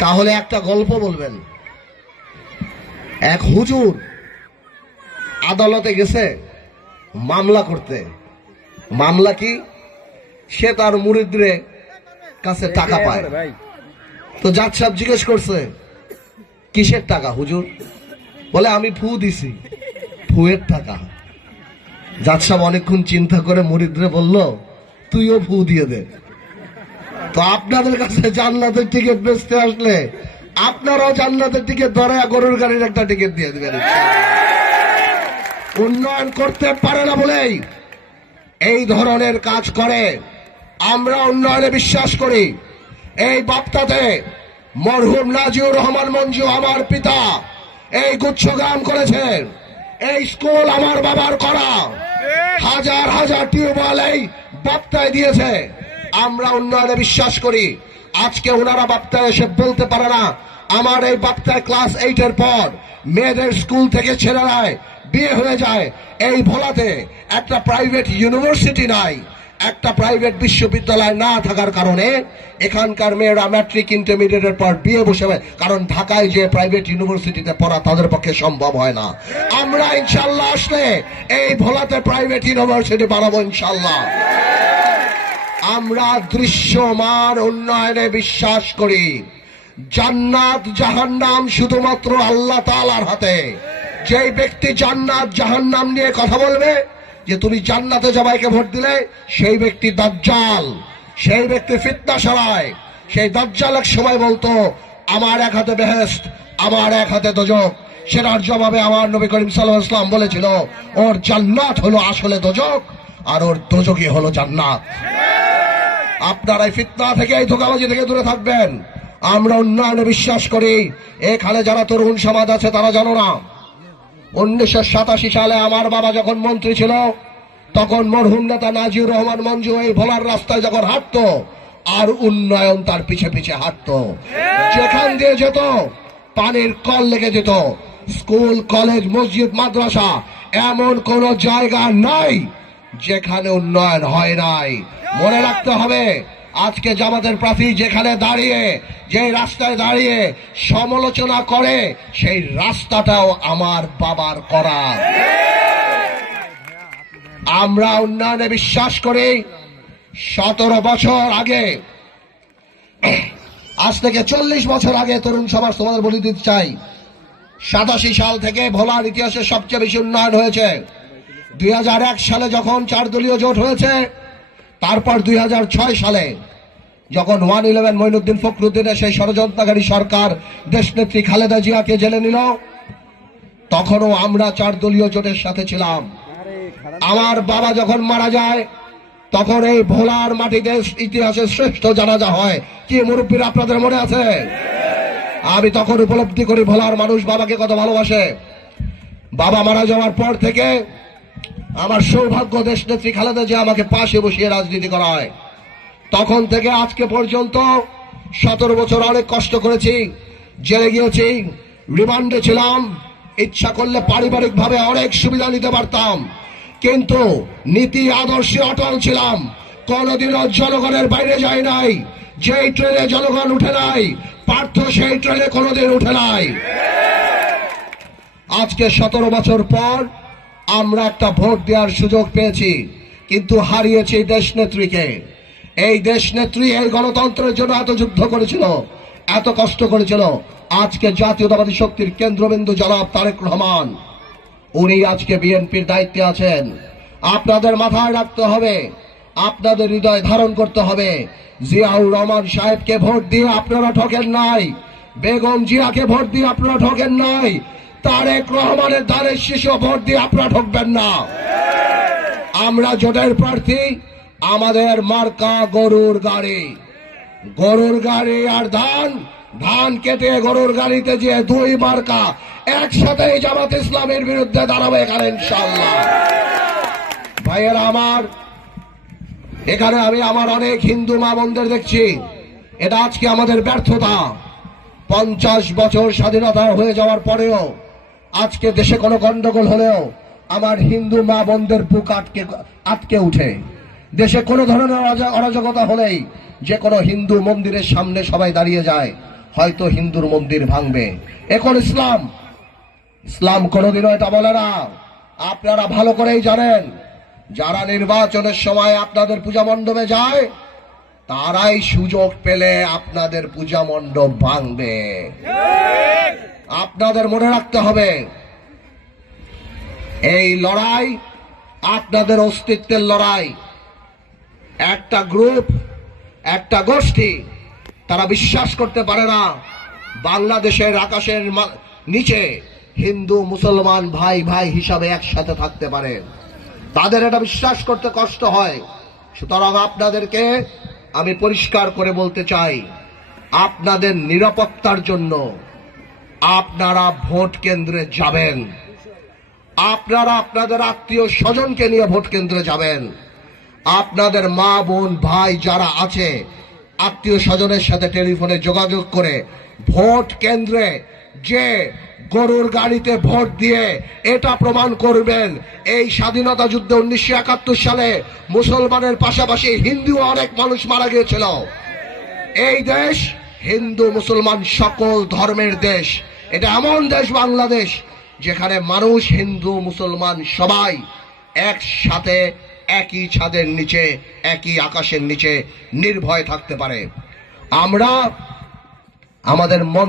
তাহলে একটা গল্প বলবেন। এক হুজুর আদালতে গেছে মামলা করতে। মামলা কি? সে তার মুরিদদের কাছে টাকা পায়। তো জাজ সাহেব জিজ্ঞেস করছে, কিসের টাকা হুজুর? বলে, আমি ফু দিছি, ফুয়ের টাকা। জাজ সাহেব অনেকক্ষণ চিন্তা করে মুরিদরে বলল, তুইও ফু দিয়ে দে। তো আপনাদের কাছে জান্নাতের টিকিট বেচতে আসলে আপনারাও জান্নাতের টিকিট ধরে গরুর গাড়ির একটা টিকিট দিয়ে দেবেন। উন্নয়ন করতে পারে না বলেই এই ধরনের কাজ করে। আমরা উন্নয়নে বিশ্বাস করি। এই বাপ্তাতে মরহুম নাজিউর রহমান মঞ্জু আমার পিতা এই গুচ্ছগ্রাম করেছেন। এই স্কুল আমার বাবার করা। হাজার হাজার টিউবওয়েল এই বাপ্তায় দিয়েছে। আমরা উন্নয়নে বিশ্বাস করি। আজকে ওনারা বাপ্তায় এসে বলতে পারে না আমার এই বাপ্তায় ক্লাস 8-এর পর মেয়েদের স্কুল থেকে ছেলেরায় বিয়ে হয়ে যায়। এই ভোলাতে একটা প্রাইভেট ইউনিভার্সিটি নাই, একটা প্রাইভেট বিশ্ববিদ্যালয় না থাকার কারণে এখানকার মেয়েরা ম্যাট্রিক ইন্টারমিডিয়েটের পর বিয়ে বসে, কারণ ঢাকায় যে প্রাইভেট ইউনিভার্সিটিতে পড়া তাদের পক্ষে সম্ভব হয় না। আমরা ইনশাল্লাহ আসলে এই ভোলাতে প্রাইভেট ইউনিভার্সিটি বানাবো ইনশাল্লাহ। আমরা দৃশ্যমান উন্নয়নে বিশ্বাস করি। জান্নাত জাহান্নাম শুধুমাত্র আল্লাহ তাআলার হাতে। যে ব্যক্তি জান্নাত জাহান্নাম নিয়ে কথা বলবে যে তুমি জান্নাতে সবাইকে ভোট দিলে, সেই ব্যক্তি দাজ্জাল, সেই ব্যক্তি ফিতনা ছড়ায়। সেই দাজ্জাল এক সময় বলতো আমার এক হাতে বেহেশত, আমার এক হাতে দোজখ। সেটার জবাবে আমার নবী করিম সাল্লাল্লাহু আলাইহি ওয়াসাল্লাম বলেছিল ওর জান্নাত হলো আসলে দোজখ আর ওর দোজখই হলো জান্নাত। আপনারা এই ফিতনা থেকে এই ধোঁকাবাজি থেকে দূরে থাকবেন। আমরা উন্নয়নে বিশ্বাস করি। এখানে যারা তরুণ সমাজ আছে তারা জানো না, 1987 সালে আমার বাবা যখন মন্ত্রী ছিল তখন মরহুম নেতা নাজিউর রহমান মঞ্জু এই ভোলার রাস্তায় যখন হাঁটতো আর উন্নয়ন তার পিছে পিছে হাঁটতো। যেখান দিয়ে যেত পানির কল লেগে যেত। স্কুল কলেজ মসজিদ মাদ্রাসা এমন কোন জায়গা নাই যেখানে উন্নয়ন হয় নাই। মনে রাখতে হবে, আজকে জামাতের প্রার্থী যেখানে দাঁড়িয়ে যে রাস্তায় দাঁড়িয়ে সমালোচনা করে সেই রাস্তাটাও আমার বাবার করা। আমরা উন্নয়নে বিশ্বাস করি। 17 বছর আগে, আজ থেকে 40 বছর আগে তরুণ সমাজ তোমাদের বলে দিতে চাই, 87 সাল থেকে ভোলার ইতিহাসে সবচেয়ে বেশি উন্নয়ন হয়েছে। 2001 সালে যখন 4 দলীয় জোট হয়েছে, তারপর 2006 সালে যখন 111 মঈনুদ্দিন ফখরুদ্দিনের সেই ষড়যন্ত্রকারী সরকার দেশনেত্রী খালেদা জিয়াকে জেলে নিল, তখনও আমরা 4 দলীয় জোটের সাথে ছিলাম। আমার বাবা যখন মারা যায় তখন এই ভোলার মাটিতে ইতিহাসের শ্রেষ্ঠ জানাজা হয়। কি মুরব্বীরা আপনাদের মনে আছে? আমি তখন উপলব্ধি করি ভোলার মানুষ বাবাকে কত ভালোবাসে। বাবা মারা যাওয়ার পর থেকে আমার সৌভাগ্য দেশনেত্রী খালেদা জিয়া আমাকে পাশে বসিয়ে রাজনীতি করায়। তখন থেকে আজকে পর্যন্ত 17 বছর অনেক কষ্ট করেছি, জেলে গিয়েছি, রিমান্ডে ছিলাম। ইচ্ছা করলে পারিবারিক ভাবে অনেক সুবিধা নিতে পারতাম, কিন্তু নীতি আদর্শে অটল ছিলাম। কোনদিনও জনগণের বাইরে যাই নাই। যেই ট্রেনে জনগণ উঠে নাই পার্থ সেই ট্রেনে কোনদিন উঠে নাই। আজকে 17 বছর পর আমরা একটা ভোট দেওয়ার সুযোগ পেয়েছি, কিন্তু হারিয়েছি দেশনেত্রীকে। এই দেশনেত্রী এই গণতন্ত্রের জন্য এত যুদ্ধ করেছিল, এত কষ্ট করেছিল। আজকে জাতীয়তাবাদী শক্তির কেন্দ্রবিন্দু জনাব তারেক রহমান, উনি আজকে বিএনপির দায়িত্বে আছেন। আপনাদের মাথায় রাখতে হবে, আপনাদের হৃদয় ধারণ করতে হবে, জিয়াউর রহমান সাহেবকে ভোট দিয়ে আপনারা ঠকেন নাই, বেগম জিয়াকে ভোট দিয়ে আপনারা ঠকেন নাই, তারেক রহমানের দানের শীর্ষে ভোট দিয়ে আপনারা ঠকবেন না। আমরা জোটের প্রার্থী, আমাদের মার্কা গরুর গাড়ি। গরুর গাড়ি আর ধান, ধান কেটে গরুর গাড়িতে যে 2 মার্কা একসাথে জামাত ইসলামের বিরুদ্ধে দাঁড়াবে এখানে ইনশাআল্লাহ। ভাইয়েরা আমার, এখানে আমি আমার অনেক হিন্দু মা বোনদের দেখছি। এটা আজকে আমাদের ব্যর্থতা। 50 বছর স্বাধীনতা হয়ে যাওয়ার পরেও আজকে দেশে কোনো গন্ডগোল হলেও আমার হিন্দু মা বোনদের বুক আটকে উঠে। দেশে কোনো ধরনের অরাজকতা হলেই যে কোনো হিন্দু মন্দিরের সামনে সবাই দাঁড়িয়ে যায়। হয়তো হিন্দুর মন্দির ভাঙবে। এখন ইসলাম ইসলাম কোনোদিনও এটা বলে না। আপনারা ভালো করেই জানেন, যারা নির্বাচনের সময় আপনাদের পূজা মণ্ডপে যায় তারাই সুযোগ পেলে আপনাদের পূজা মণ্ডপ ভাঙবে। আপনাদের মনে রাখতে হবে, এই লড়াই আপনাদের অস্তিত্বের লড়াই। একটা গ্রুপ, একটা গোষ্ঠী, তারা বিশ্বাস করতে পারে না বাংলাদেশের আকাশের নিচে হিন্দু মুসলমান ভাই ভাই হিসাবে একসাথে থাকতে পারে। তাদের এটা বিশ্বাস করতে কষ্ট হয়। সুতরাং আপনাদেরকে আমি পরিষ্কার করে বলতে চাই, আপনাদের নিরাপত্তার জন্য আপনারা ভোট কেন্দ্রে যাবেন। আপনারা আপনাদের আত্মীয় স্বজনকে নিয়ে ভোট কেন্দ্রে যাবেন। আপনাদের মা বোন ভাই যারা আছে, আত্মীয় স্বজনের সাথে টেলিফোনে যোগাযোগ করে ভোট কেন্দ্রে যে গরুর গাড়িতে ভোট দিয়ে এটা প্রমাণ করবেন এই স্বাধীনতা যুদ্ধে 1971 সালে মুসলমানের পাশাপাশি হিন্দু অনেক মানুষ মারা গিয়েছিল। এই দেশ হিন্দু মুসলমান সকল ধর্মের দেশ। এটা এমন দেশ বাংলাদেশ যেখানে মানুষ হিন্দু মুসলমান সবাই একসাথে একই ছাদের নিচে একই আকাশের নিচে নির্ভয় থাকতে পারে। আমরা আমাদের মন